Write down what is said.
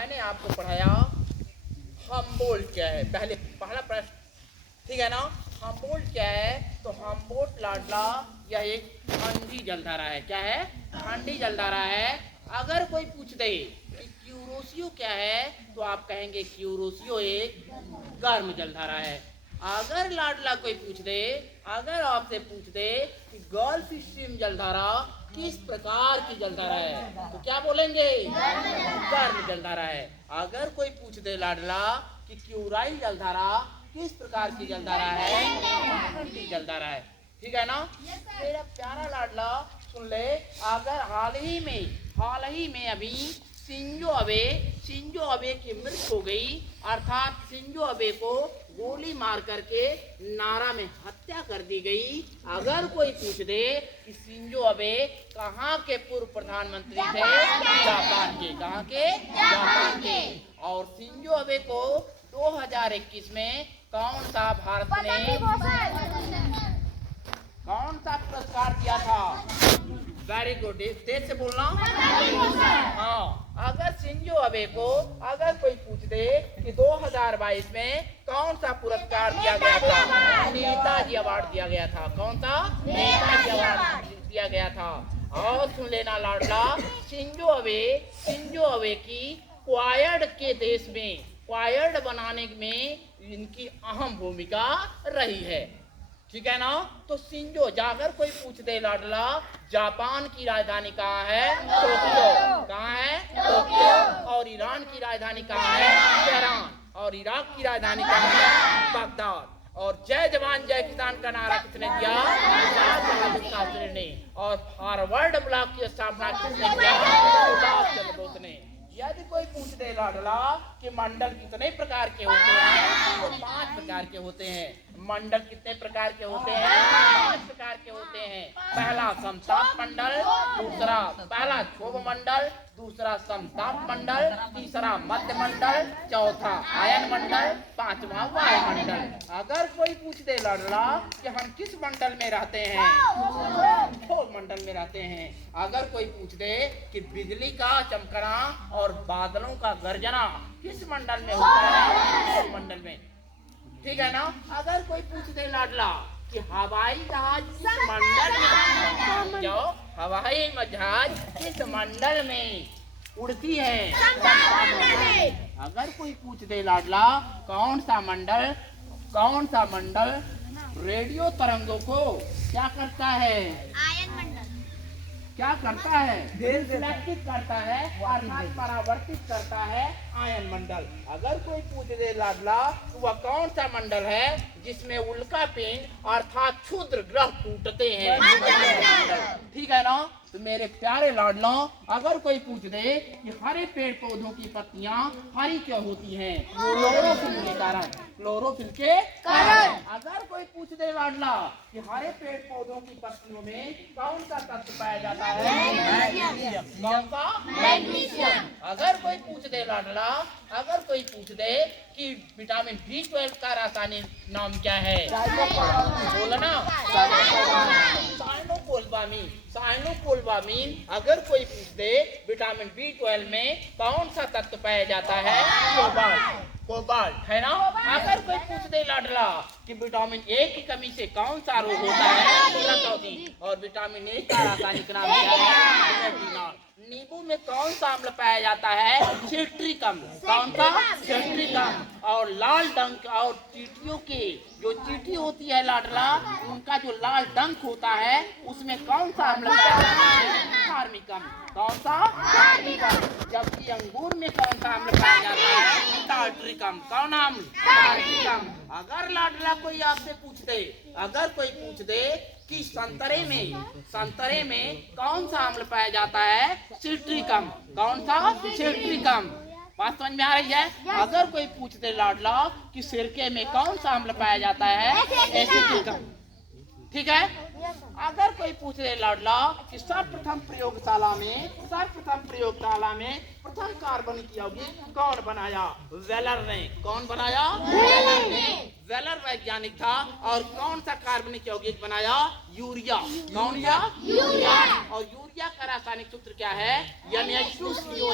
मैंने आपको पढ़ाया हमबोल्ट क्या है। पहला प्रश्न, ठीक है ना। हमबोल्ट क्या है? तो हमबोल्ट लाडला यह एक ठंडी जलधारा है। क्या है? ठंडी जलधारा है। अगर कोई पूछ दे कि क्यूरोसियो क्या है, तो आप कहेंगे क्यूरोसियो एक गर्म जलधारा है। अगर लाडला कोई पूछ दे, अगर आपसे पूछ दे कि गल्फ स्ट्रीम जलधारा किस प्रकार की जलधारा है, तो क्या बोलेंगे? गर्म जलधारा है। अगर कोई पूछ दे लाडला कि क्यूराइल जलधारा किस प्रकार की जलधारा है, ठंडी जलधारा है। ठीक है ना। मेरा प्यारा लाडला सुन ले, अगर हाल ही में अभी शिंजो अबे की मृत्यु हो गई, अर्थात शिंजो अबे को गोली मार करके नारा में हत्या कर दी गई। अगर कोई पूछ दे कि शिंजो अबे कहाँ के पूर्व प्रधानमंत्री थे? जापान के। कहाँ के? जापान के। और शिंजो अबे को 2021 में कौन सा पुरस्कार दिया था? वेरी गुड, तेज से बोलना। हाँ, अगर शिंजो अबे को अगर कोई पूछ दे कि 2022 में कौन सा पुरस्कार दिया गया था? नेताजी अवार्ड दिया गया था। कौन सा? नेताजी अवार्ड दिया गया था। और सुन लेना लाडला, शिंजो अबे की क्वायड के देश में क्वायड बनाने में इनकी अहम भूमिका रही है। ठीक है ना। तो शिंजो जाकर कोई पूछ दे लाडला जापान की राजधानी कहाँ है? टोक्यो। कहाँ है? टोक्यो। और ईरान की राजधानी कहाँ है? तेहरान। और इराक की राजधानी कहाँ है? बगदाद। और जय जवान जय किसान का नारा किसने दिया? लाल बहादुर शास्त्री ने। और फॉरवर्ड ब्लॉक की स्थापना किसने किया? सुभाष चंद्र बोस ने। यदि कोई पूछ दे लाडला कि मंडल कितने प्रकार के होते हैं, तो 5 प्रकार के होते हैं। मंडल कितने प्रकार के होते हैं? 5 प्रकार के होते हैं। पहला समताप मंडल, पहला क्षोभ मंडल, दूसरा समताप मंडल, तीसरा मध्य मंडल, चौथा आयन मंडल, पांचवा वायुमंडल। अगर कोई पूछ दे लाडला कि हम किस मंडल में रहते हैं, क्षोभ मंडल में रहते हैं। अगर कोई पूछ दे कि बिजली का चमकना और बादलों का गरजना किस मंडल में होता है? क्षोभ मंडल में। ठीक है ना। अगर कोई पूछ दे लाडला कि हवाई जहाज किस मंडल में, जो हवाई जहाज किस मंडल में उड़ती है? अगर कोई पूछ दे लाडला कौन सा मंडल रेडियो तरंगों को क्या करता है? आयन मंडल। क्या करता है? रिफ्लेक्टिव करता है, अर्थात परावर्तित करता है, आयन मंडल। अगर कोई पूछ दे लाडला तो वह कौन सा मंडल है जिसमें उल्का पिंड अर्थात क्षुद्र ग्रह टूटते हैं? ठीक है ना। तो मेरे प्यारे लाडलों, अगर कोई पूछ दे कि हरे पेड़ पौधों की पत्तियां हरी क्यों होती हैं? क्लोरोफिल के कारण। क्लोरोफिल के कारण। अगर कोई पूछ दे लाडला कि हरे पेड़ पौधों की पत्तियों में कौन सा तत्व पाया जाता है? मैग्नीशियम। कौन सा? मैग्नीशियम। अगर कोई पूछ दे लाडला, अगर कोई पूछ दे कि विटामिन B12 का रासायनिक नाम क्या है? बोलना। साइनोकोबालामीन। अगर कोई पूछ दे विटामिन B12 में कौन सा तत्व पाया जाता है? कोबाल्ट है ना। अगर कोई पूछ दे लाडला कि विटामिन ए की कमी से कौन सा रोग होता है? और विटामिन ए का रासायनिक नाम क्या है? रेटिनॉल। नींबू में कौन सा अम्ल पाया जाता है? सिट्रिकम। कौन सा? सिट्रिकम। और लाल डंक और चींटियों के जो चींटी होती है लाडला, उनका जो लाल डंक होता है उसमें कौन सा अम्ल पाया जाता है? फार्मिकम। कौन सा? फार्मिकम। जबकि अंगूर में कौन सा अम्ल पाया जाता है? टार्ट्रिकम। कौन अम्ल? टार्ट्रिकम। अगर लाडला कोई आपसे पूछ दे, अगर कोई पूछ दे कि संतरे में कौन सा अम्ल पाया जाता है? सिट्रिकम। कौन सा? सिट्रिकम। बात समझ में आ रही है? अगर कोई पूछ दे लाडला कि सिरके में कौन सा अम्ल पाया जाता है? एसिटिकम। ठीक है। अगर कोई पूछ दे लाडला कि सर्वप्रथम प्रयोगशाला में प्रथम कार्बनिक यौगिक कौन बनाया? वेलर ने। कौन बनाया? वेलर ने। वेलर वैज्ञानिक था। और कौन सा कार्बनिक यौगिक बनाया? यूरिया। कौन सा? यूरिया। और यूरिया का रासायनिक सूत्र क्या है? NH2CO